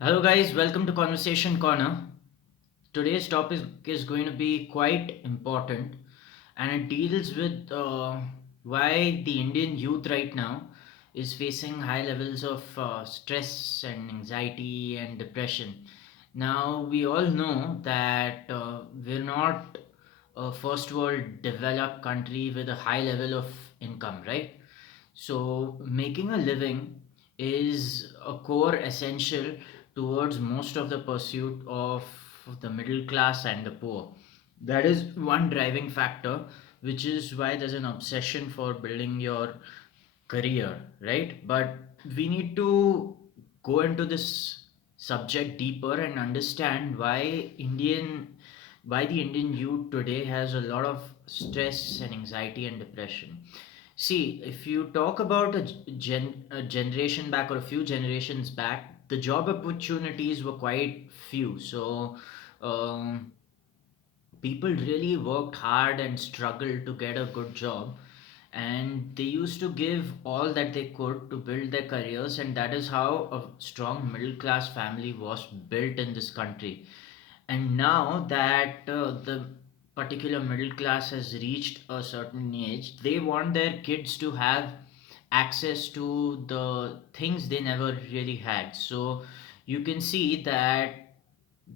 Hello, guys, welcome to Conversation Corner. Today's topic is going to be quite important and it deals with why the Indian youth right now is facing high levels of stress and anxiety and depression. Now, we all know that we're not a first world developed country with a high level of income, right? So, making a living is a core essential towards most of the pursuit of the middle class and the poor. That is one driving factor, which is why there's an obsession for building your career, right? But we need to go into this subject deeper and understand why the Indian youth today has a lot of stress and anxiety and depression. See, if you talk about a generation back or a few generations back, the job opportunities were quite few. So, um, people really worked hard and struggled to get a good job. And they used to give all that they could to build their careers, and that is how a strong middle class family was built in this country. And now that the particular middle class has reached a certain age, they want their kids to have access to the things they never really had. So you can see that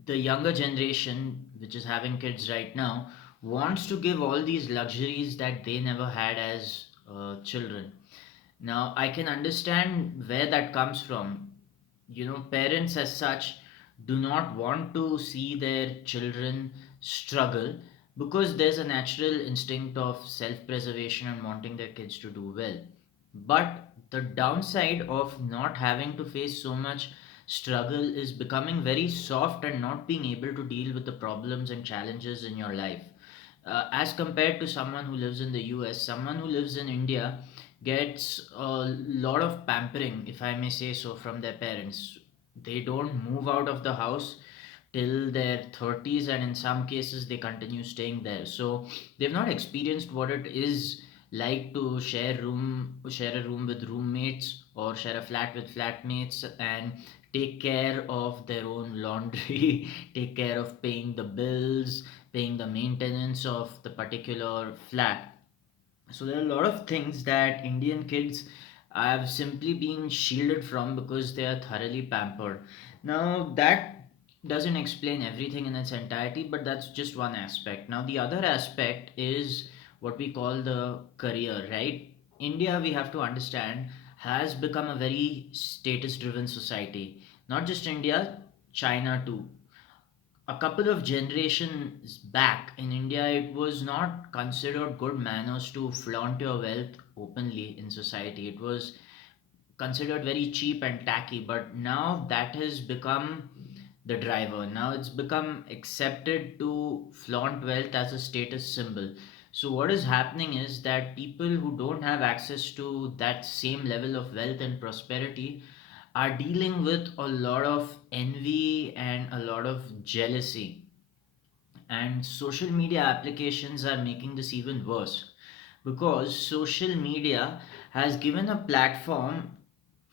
the younger generation, which is having kids right now, wants to give all these luxuries that they never had as children. Now, I can understand where that comes from. Parents as such do not want to see their children struggle because there's a natural instinct of self preservation and wanting their kids to do well. But the downside of not having to face so much struggle is becoming very soft and not being able to deal with the problems and challenges in your life. As compared to someone who lives in the US, someone who lives in India gets a lot of pampering, if I may say so, from their parents. They don't move out of the house till their 30s, and in some cases they continue staying there. So they've not experienced what it is like to share a room with roommates or share a flat with flatmates and take care of their own laundry, take care of paying the bills, paying the maintenance of the particular flat. So there are a lot of things that Indian kids have simply been shielded from because they are thoroughly pampered. Now that doesn't explain everything in its entirety, but that's just one aspect. Now the other aspect is what we call the career, right? India, we have to understand, has become a very status driven society. Not just India, China too. A couple of generations back in India, it was not considered good manners to flaunt your wealth openly in society. It was considered very cheap and tacky, but now that has become the driver. Now it's become accepted to flaunt wealth as a status symbol. So, what is happening is that people who don't have access to that same level of wealth and prosperity are dealing with a lot of envy and a lot of jealousy, and social media applications are making this even worse because social media has given a platform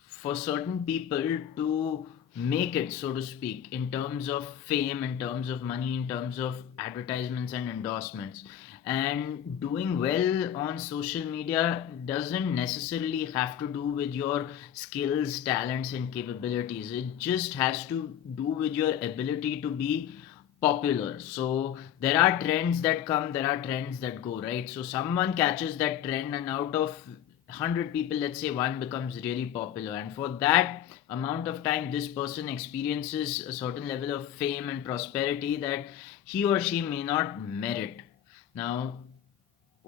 for certain people to make it, so to speak, in terms of fame, in terms of money, in terms of advertisements and endorsements. And doing well on social media doesn't necessarily have to do with your skills, talents, and capabilities. It just has to do with your ability to be popular. So there are trends that come, there are trends that go, right? So someone catches that trend, and out of 100 people, let's say one becomes really popular, and for that amount of time this person experiences a certain level of fame and prosperity that he or she may not merit. Now,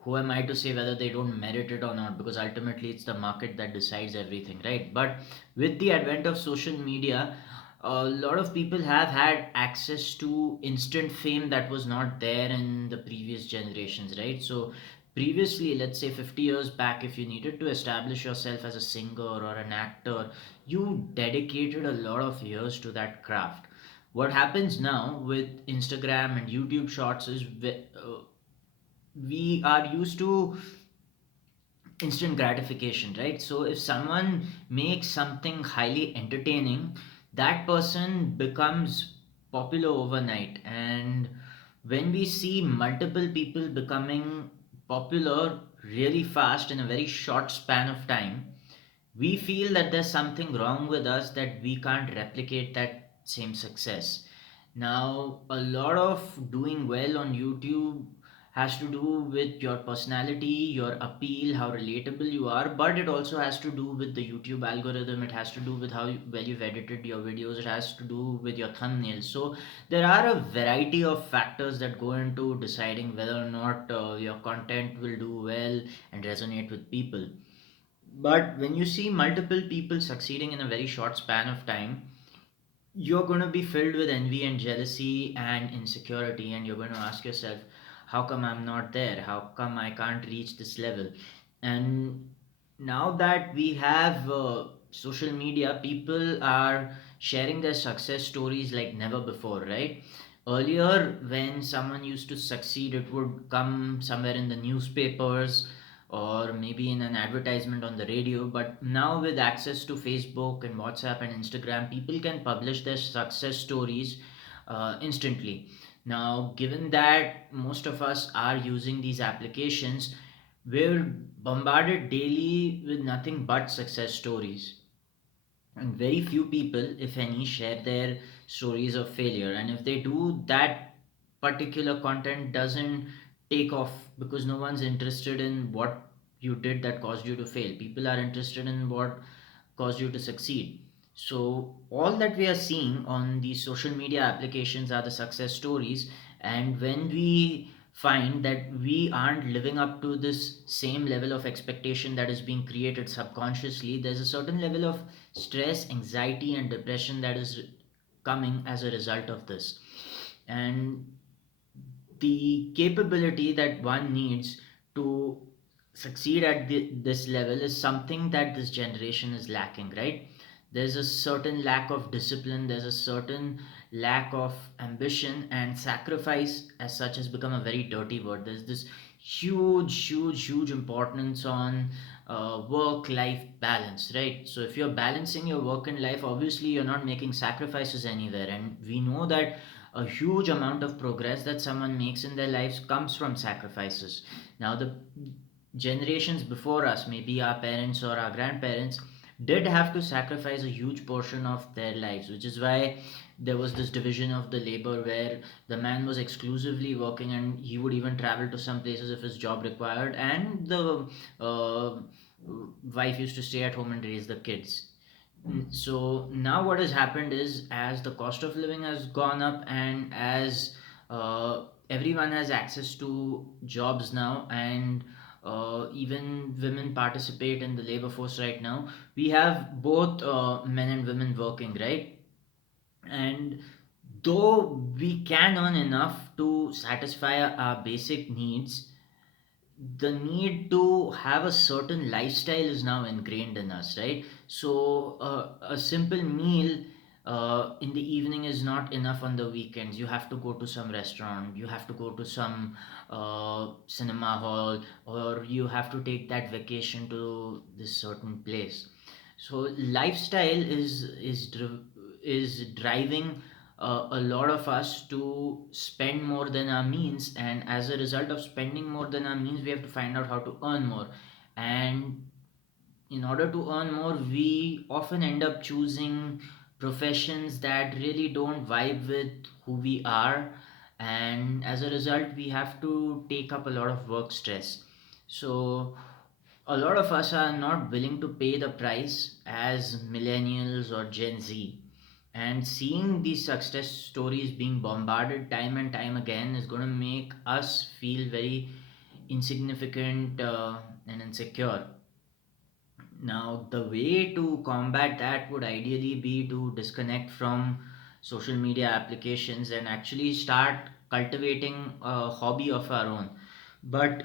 who am I to say whether they don't merit it or not? Because ultimately it's the market that decides everything, right? But with the advent of social media, a lot of people have had access to instant fame that was not there in the previous generations, right? So previously, let's say 50 years back, if you needed to establish yourself as a singer or an actor, you dedicated a lot of years to that craft. What happens now with Instagram and YouTube shorts is we are used to instant gratification, right? So if someone makes something highly entertaining, that person becomes popular overnight. And when we see multiple people becoming popular really fast in a very short span of time, we feel that there's something wrong with us, that we can't replicate that same success. Now, a lot of doing well on YouTube has to do with your personality, your appeal, how relatable you are, but it also has to do with the YouTube algorithm. It has to do with how well you've edited your videos. It has to do with your thumbnails. So there are a variety of factors that go into deciding whether or not your content will do well and resonate with people. But when you see multiple people succeeding in a very short span of time, you're going to be filled with envy and jealousy and insecurity, and you're going to ask yourself, how come I'm not there? How come I can't reach this level? And now that we have social media, people are sharing their success stories like never before, right? Earlier, when someone used to succeed, it would come somewhere in the newspapers or maybe in an advertisement on the radio. But now, with access to Facebook and WhatsApp and Instagram, people can publish their success stories instantly. Now, given that most of us are using these applications, we're bombarded daily with nothing but success stories, and very few people, if any, share their stories of failure. And if they do, that particular content doesn't take off because no one's interested in what you did that caused you to fail. People are interested in what caused you to succeed. So all that we are seeing on these social media applications are the success stories. And when we find that we aren't living up to this same level of expectation that is being created subconsciously, there's a certain level of stress, anxiety, and depression that is coming as a result of this. And the capability that one needs to succeed at this level is something that this generation is lacking, right? There's a certain lack of discipline, there's a certain lack of ambition, and sacrifice as such has become a very dirty word. There's this huge importance on work life balance, right? So if you're balancing your work and life, obviously you're not making sacrifices anywhere. And we know that a huge amount of progress that someone makes in their lives comes from sacrifices. Now, the generations before us, maybe our parents or our grandparents, did have to sacrifice a huge portion of their lives, which is why there was this division of the labor where the man was exclusively working and he would even travel to some places if his job required, and the uh, wife used to stay at home and raise the kids. So now what has happened is, as the cost of living has gone up and as everyone has access to jobs now, and even women participate in the labor force right now, we have both men and women working, right? And though we can earn enough to satisfy our basic needs, the need to have a certain lifestyle is now ingrained in us, right? So a simple meal in the evening is not enough on the weekends. You have to go to some restaurant, you have to go to some cinema hall, or you have to take that vacation to this certain place. So lifestyle is driving a lot of us to spend more than our means, and as a result of spending more than our means, we have to find out how to earn more. And in order to earn more, we often end up choosing professions that really don't vibe with who we are, and as a result, we have to take up a lot of work stress. So a lot of us are not willing to pay the price as millennials or Gen Z. And seeing these success stories being bombarded time and time again is going to make us feel very insignificant and insecure. Now, the way to combat that would ideally be to disconnect from social media applications and actually start cultivating a hobby of our own. But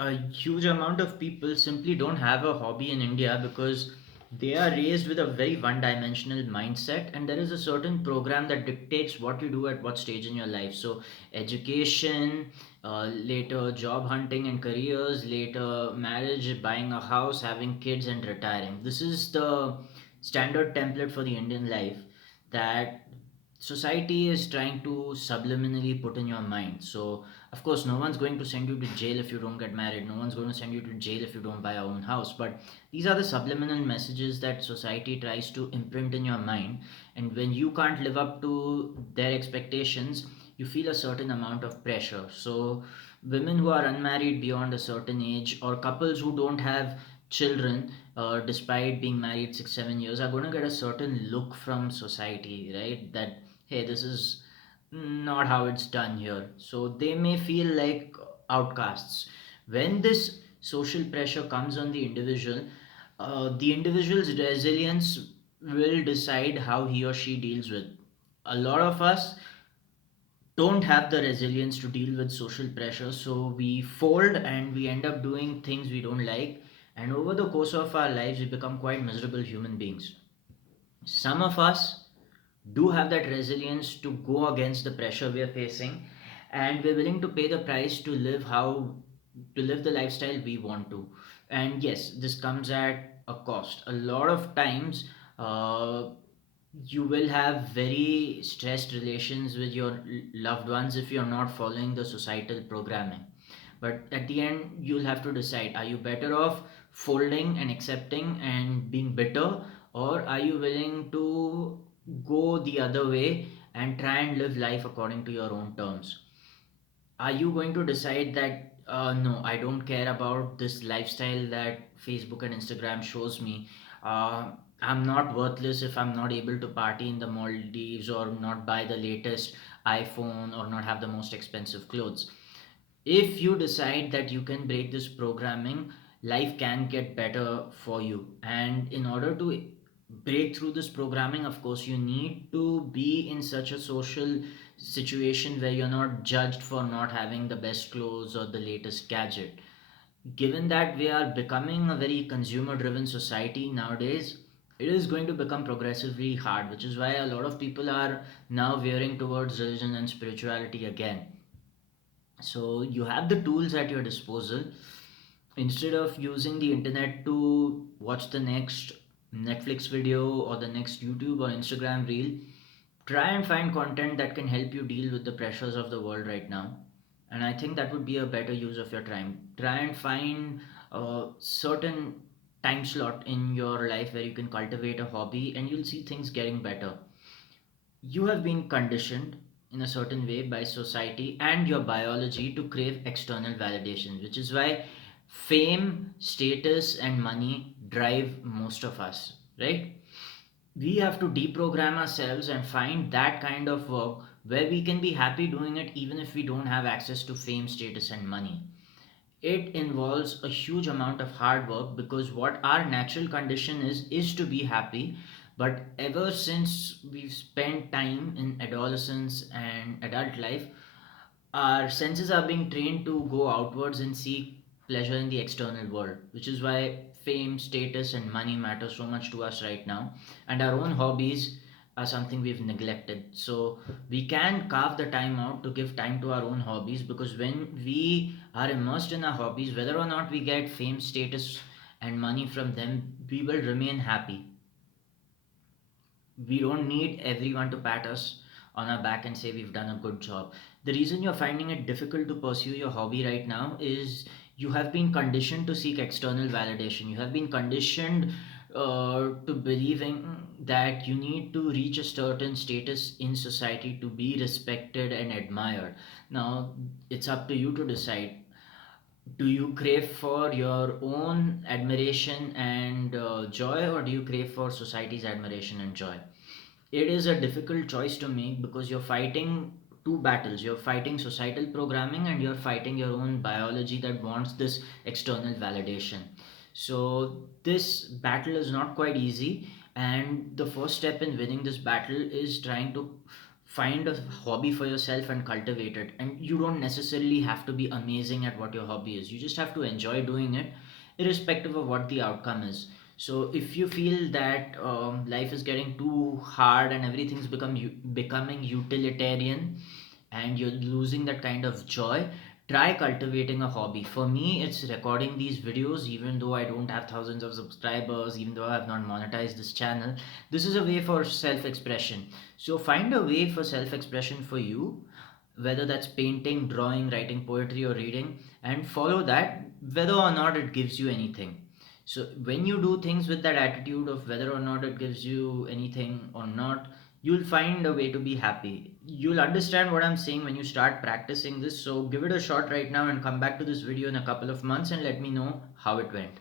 a huge amount of people simply don't have a hobby in India because they are raised with a very one dimensional mindset, and there is a certain program that dictates what you do at what stage in your life. So, education, later job hunting and careers, later marriage, buying a house, having kids, and retiring. This is the standard template for the Indian life. that society is trying to subliminally put in your mind. So, of course, no one's going to send you to jail if you don't get married, no one's going to send you to jail if you don't buy your own house. But these are the subliminal messages that society tries to imprint in your mind. And when you can't live up to their expectations, you feel a certain amount of pressure. So, women who are unmarried beyond a certain age, or couples who don't have children despite being married 6 7 years, are going to get a certain look from society, right? That hey, this is not how it's done here. So they may feel like outcasts. When this social pressure comes on the individual's resilience will decide how he or she deals with. A lot of us don't have the resilience to deal with social pressure, so we fold and we end up doing things we don't like, and over the course of our lives we become quite miserable human beings. Some of us do have that resilience to go against the pressure we are facing, and we're willing to pay the price to live the lifestyle we want to. And yes, this comes at a cost. A lot of times uh, you will have very stressed relations with your loved ones if you're not following the societal programming. But at the end, you'll have to decide, are you better off folding and accepting and being bitter, or are you willing to go the other way and try and live life according to your own terms? Are you going to decide that no, I don't care about this lifestyle that Facebook and Instagram shows me? I'm not worthless if I'm not able to party in the Maldives, or not buy the latest iPhone, or not have the most expensive clothes. If you decide that you can break this programming, life can get better for you. And in order to break through this programming, of course, you need to be in such a social situation where you're not judged for not having the best clothes or the latest gadget. Given that we are becoming a very consumer driven society nowadays, it is going to become progressively hard, which is why a lot of people are now veering towards religion and spirituality again. So you have the tools at your disposal. Instead of using the internet to watch the next Netflix video or the next YouTube or Instagram reel, try and find content that can help you deal with the pressures of the world right now. And I think that would be a better use of your time. Try and find a certain time slot in your life where you can cultivate a hobby, and you'll see things getting better. You have been conditioned in a certain way by society and your biology to crave external validation, which is why fame, status, and money drive most of us, right? We have to deprogram ourselves and find that kind of work where we can be happy doing it even if we don't have access to fame, status, and money. It involves a huge amount of hard work, because what our natural condition is to be happy. But ever since we've spent time in adolescence and adult life, our senses are being trained to go outwards and seek pleasure in the external world, which is why fame, status, and money matter so much to us right now. And our own hobbies are something we've neglected. So we can carve the time out to give time to our own hobbies, because when we are immersed in our hobbies, whether or not we get fame, status, and money from them, we will remain happy. We don't need everyone to pat us on our back and say we've done a good job. The reason you're finding it difficult to pursue your hobby right now is you have been conditioned to seek external validation. You have been conditioned to believing that you need to reach a certain status in society to be respected and admired. Now, it's up to you to decide, do you crave for your own admiration and joy, or do you crave for society's admiration and joy? It is a difficult choice to make, because you're fighting two battles. You're fighting societal programming, and you're fighting your own biology that wants this external validation. So this battle is not quite easy, and the first step in winning this battle is trying to find a hobby for yourself and cultivate it. And you don't necessarily have to be amazing at what your hobby is, you just have to enjoy doing it, irrespective of what the outcome is. So if you feel that life is getting too hard and everything's becoming utilitarian, and you're losing that kind of joy, try cultivating a hobby. For me, it's recording these videos, even though I don't have thousands of subscribers, even though I have not monetized this channel. This is a way for self expression. So find a way for self expression for you, whether that's painting, drawing, writing poetry, or reading, and follow that, whether or not it gives you anything. So when you do things with that attitude of whether or not it gives you anything or not, you'll find a way to be happy. You'll understand what I'm saying when you start practicing this. So give it a shot right now and come back to this video in a couple of months and let me know how it went.